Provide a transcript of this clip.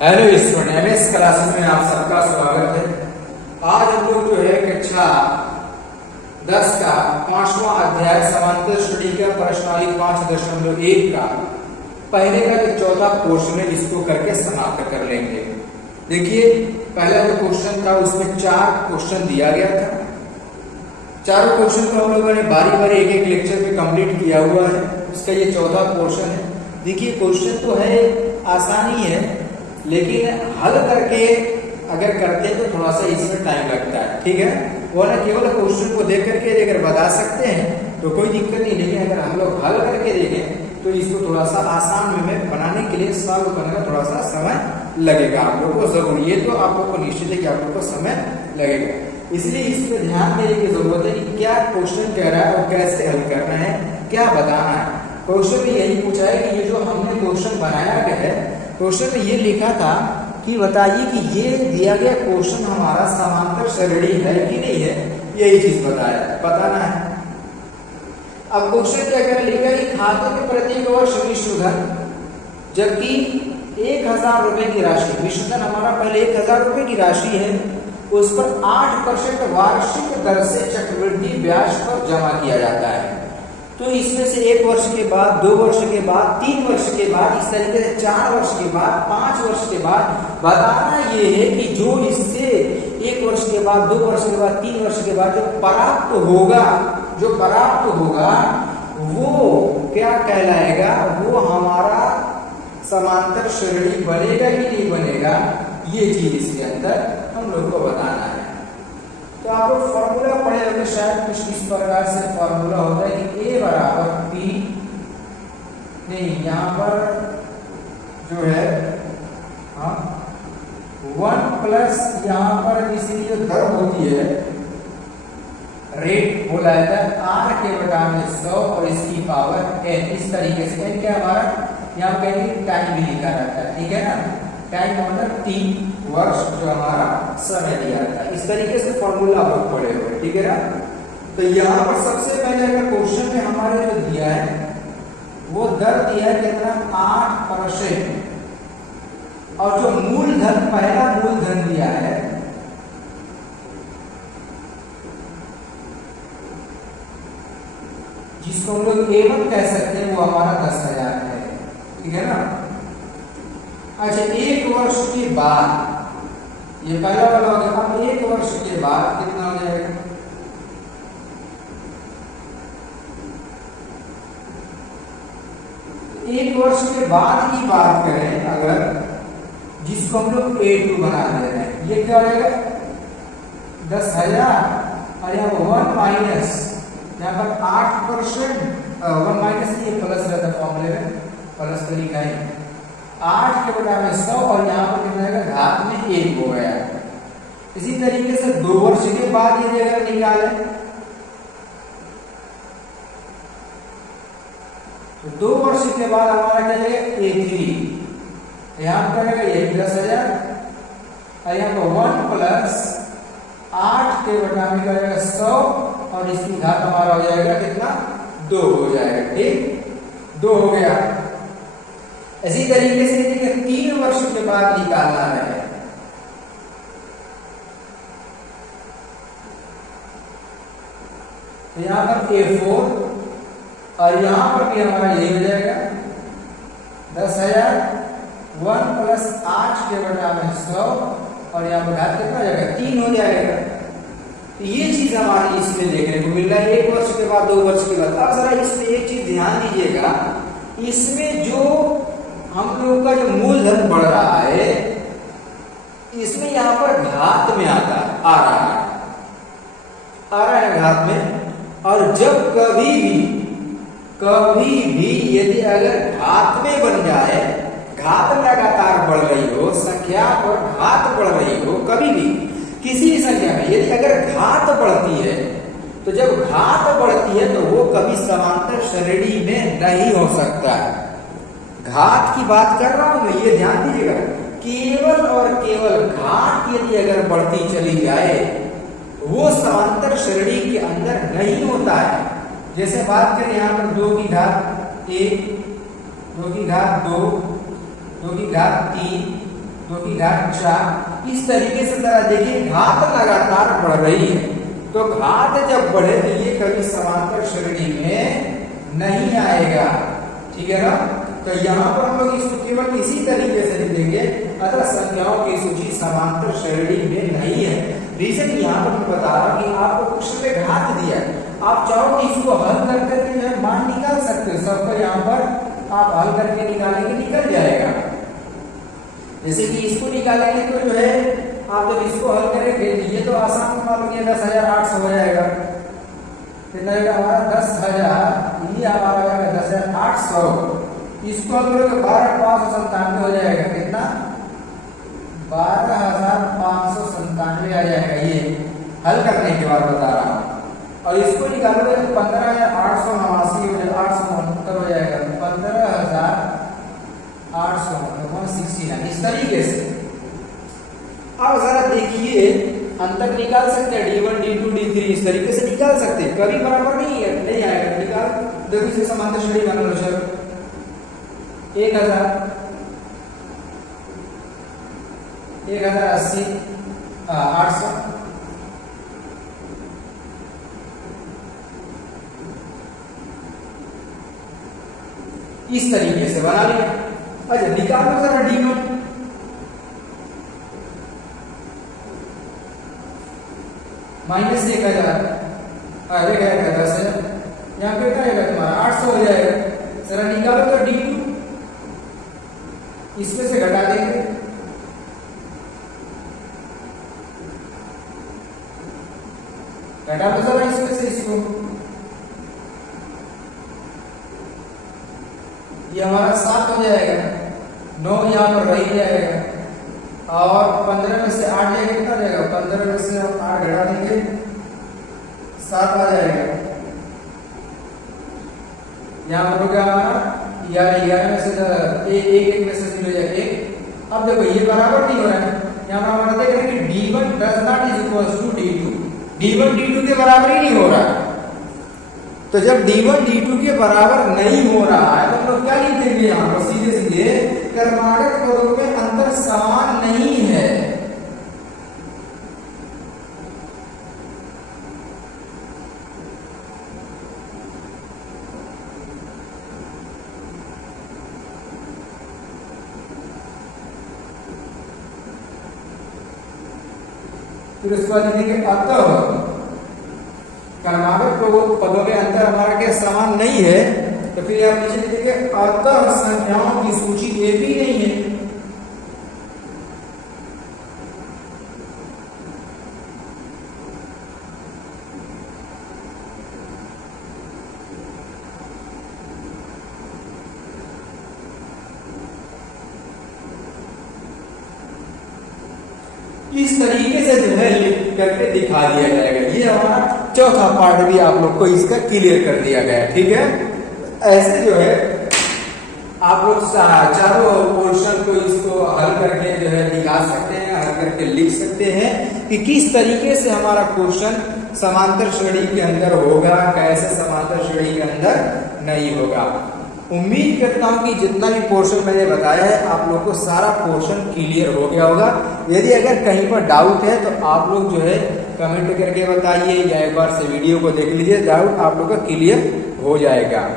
Hello student, MS class में आप सबका स्वागत है। आज हम लोग जो है कक्षा 10 का 5वां अध्याय समांतर श्रेणी का प्रश्नावली 5.1 का पहले का जो चौथा पोर्शन है इसको करके समाप्त कर लेंगे। देखिए, पहला जो क्वेश्चन था उसमें 4 क्वेश्चन दिया गया था। चारों क्वेश्चन को हम लोगों ने बारी बारी एक एक लेक्चर में कंप्लीट किया हुआ है। उसका ये चौथा पोर्शन है। देखिए, क्वेश्चन तो है आसानी है, लेकिन हल करके अगर करते हैं तो थोड़ा सा इसमें टाइम लगता है। ठीक है, वो ना केवल क्वेश्चन को देख करके अगर बता सकते हैं तो कोई दिक्कत नहीं, लेकिन अगर हम लोग हल करके देखें तो इसको थोड़ा सा आसान में बनाने के लिए सॉल्व करने का थोड़ा सा समय लगेगा आप लोग को जरूर। ये तो आप लोग को निश्चित है कि आप लोग को समय लगेगा, इसलिए इस पर ध्यान देने की जरूरत है कि क्या क्वेश्चन कह रहा है और कैसे हल करना है, क्या बताना है। क्वेश्चन में यही पूछा है कि ये जो हमने क्वेश्चन बनाया गया है, क्वेश्चन में ये लिखा था कि बताइए कि ये दिया गया क्वेश्चन हमारा समांतर श्रेणी है कि नहीं है, यही चीज बताना है। अब क्वेश्चन क्या कह लिखा है, खाते में प्रत्येक वर्ष विश्वधन, जबकि 1000 रुपए की राशि, विश्वधन हमारा पहले 1000 रुपए की राशि है, उस पर 8% वार्षिक दर से चक्रवृद्धि ब्याज पर जमा किया जाता है। तो इसमें से 1 वर्ष के बाद, 2 वर्ष के बाद, 3 वर्ष के बाद, इस तरीके से 4 वर्ष के बाद, 5 वर्ष के बाद बताना ये है कि जो इससे 1 वर्ष के बाद, 2 वर्ष के बाद, 3 वर्ष के बाद जो प्राप्त होगा वो क्या कहलाएगा, वो हमारा समांतर श्रेणी बनेगा कि नहीं बनेगा, ये चीज इसके अंदर हम लोग को बताना है। तो आप लोग फॉर्मूला पढ़े होंगे शायद, कुछ इस प्रकार से फॉर्मूला होता है कि A बराबर P, नहीं यहाँ पर जो है 1 प्लस यहाँ पर इसकी जो दर होती है, रेट बोला जाता है R के बटा में 100 और इसकी पावर n, इस तरीके से। n क्या हमारा यहाँ कहेंगे टाइम भी लिखा रहता है, ठीक है ना, टाइम मतलब 3 वर्ष जो हमारा समय दिया था। इस तरीके से फॉर्मूला आप लोग पढ़े हुए, ठीक है ना। तो यहाँ पर सबसे पहले अगर क्वेश्चन में हमारे जो दिया है वो दर दिया है कितना, 8%, और जो मूलधन, पहला मूलधन दिया है जिसको हम लोग A1 कह सकते हैं, वो हमारा 10,000 है, ठीक है ना। अच्छा, 1 वर्ष के बाद, ये पहला वाला हो गया। अब 1 वर्ष के बाद कितना हो जाएगा, एक वर्ष के बाद की बात करें अगर, जिसको हम लोग A2 बना दे रहे हैं, ये क्या हो जाएगा 10,000, और यहाँ पर 1 माइनस, यहाँ पर 8%, 1 माइनस ये प्लस रहता फॉर्मूले में, प्लस तरीका है 8 के बटा में 100, और यहाँ पर कितना आएगा, घात में 1 हो गया। इसी तरीके से 2 वर्ष के बाद ये अगर निकाले तो 2 वर्ष के बाद हमारा क्या जाएगा A3, यहाँ पर करेगा यही 10,000, और यहाँ पर 1 प्लस 8 के बटा में करेगा 100, और इसकी घात हमारा हो जाएगा कितना, 2 हो जाएगा, ठीक, 2 हो गया। इसी तरीके से 3 वर्ष के बाद निकालना है, तो यहाँ पर A4, और यहाँ पर भी हमारा यही हो जाएगा 10,000, 1 प्लस 8 के बटा में 100, और यहाँ पर घात कितना हो जाएगा, 3 हो जाएगा। तो ये चीज हमारी इसमें देखने को मिल रहा है, 1 वर्ष के बाद, 2 वर्ष के बाद। अब जरा इसमें एक चीज ध्यान दीजिएगा, इसमें जो हम लोग का जो मूलधन बढ़ रहा है, इसमें यहाँ पर घात में आ रहा है घात में। और जब कभी भी यदि अगर घात में बन जाए, घात लगातार बढ़ रही हो, संख्या पर घात बढ़ रही हो, कभी भी किसी भी संख्या में यदि अगर घात बढ़ती है, तो जब घात बढ़ती है तो वो कभी समांतर श्रेणी में नहीं हो सकता है। घात की बात कर रहा हूं मैं, ये ध्यान दीजिएगा, केवल और केवल घात यदि अगर बढ़ती चली जाए वो समांतर श्रेणी के अंदर नहीं होता है। जैसे बात करें यहाँ पर 2 की घात 1, 2 की घात 2, 2 की घात 3, जो कि घात इस तरीके से जरा देखिए घात लगातार बढ़ रही है, तो घात जब बढ़े तो ये कभी समांतर श्रेणी में नहीं आएगा, ठीक है ना। तो यहाँ पर हम लोग इसको केवल इसी तरीके से लिखेंगे, अतः संख्याओं की सूची समांतर श्रेणी में नहीं है। रीजन यहाँ पर मैं बता रहा हूँ कि आपको क्वेश्चन में घात दिया, आप चाहो कि इसको हल कर करके मान निकाल सकते हो, सबको यहाँ पर आप हल करके निकालेंगे, निकल जाएगा। जैसे कि इसको निकालेंगे तो जो है आप जब इसको हल करेंगे, ये तो आसान मालूम है, 10,800 हो जाएगा, कितना हमारा 10,000, ये हमारा 10,800, इसको हम लोग 12,597 हो जाएगा, कितना 12,597 आ जाएगा, ये हल करने के बाद बता रहा हूँ। और इसको निकालोगे तो 15,889 हो जाएगा, 869 हो जाएगा, 15,869 इस तरीके से। अब जरा देखिए अंतर निकाल सकते हैं, D1 D2 D3 इस तरीके से निकाल सकते हैं, कभी बराबर नहीं है, नहीं आएगा, निकाल देखो इसे समांतर श्रेणी बना लो। चलो 1080 800 इस तरीके से बना लिया। अच्छा निकालो जरा D1, -1000 10 है, यहाँ पे क्या आएगा तुम्हारा 800 हो जाएगा। जरा निकालो तो D2, इसमें से घटा देंगे, घटा दो जरा इसमें से इसको, ये हमारा 7 हो जाएगा, 9 यहाँ पर रह जाएगा, और 15 में से 8 जाएगा, कितना जाएगा, 15 में से 8 घटा देंगे, 7 आ जाएगा। यहाँ पर हो गया हमारा 11 में से एक में से 0 जाएगा 1। अब देखो ये बराबर नहीं हो रहा है, यहाँ पर हमारा देख रहे हैं कि D1 does not is equals to D2, D1 D2 के बराबर ही नहीं हो रहा है। तो जब D1 D2 के बराबर नहीं हो रहा है तो हम लोग क्या लिखेंगे, यहाँ पर सीधे सीधे क्रमागत पदों में अंतर समान नहीं है। फिर उसके बाद लिखेंगे अतः क्रमागत पदों में अंतर हमारा क्या समान नहीं है, तो फिर आप नीचे लिखेंगे अतः संख्याओं की सूची ए भी नहीं है। इस तरीके से जो है लिख करके दिखा दिया जाएगा। ये हमारा चौथा पार्ट भी आप लोग को इसका क्लियर कर दिया गया है, ठीक है। ऐसे जो है आप लोग चारों पोर्शन को इसको हल करके जो है दिखा सकते हैं, हल करके लिख सकते हैं कि किस तरीके से हमारा क्वेश्चन समांतर श्रेणी के अंदर होगा, कैसे समांतर श्रेणी के अंदर नहीं होगा। उम्मीद करता हूं कि जितना भी पोर्शन मैंने बताया है आप लोग को सारा पोर्शन क्लियर हो गया होगा। यदि अगर कहीं पर डाउट है तो आप लोग जो है कमेंट करके बताइए, या एक बार से वीडियो को देख लीजिए, डाउट आप लोग का क्लियर हो जाएगा।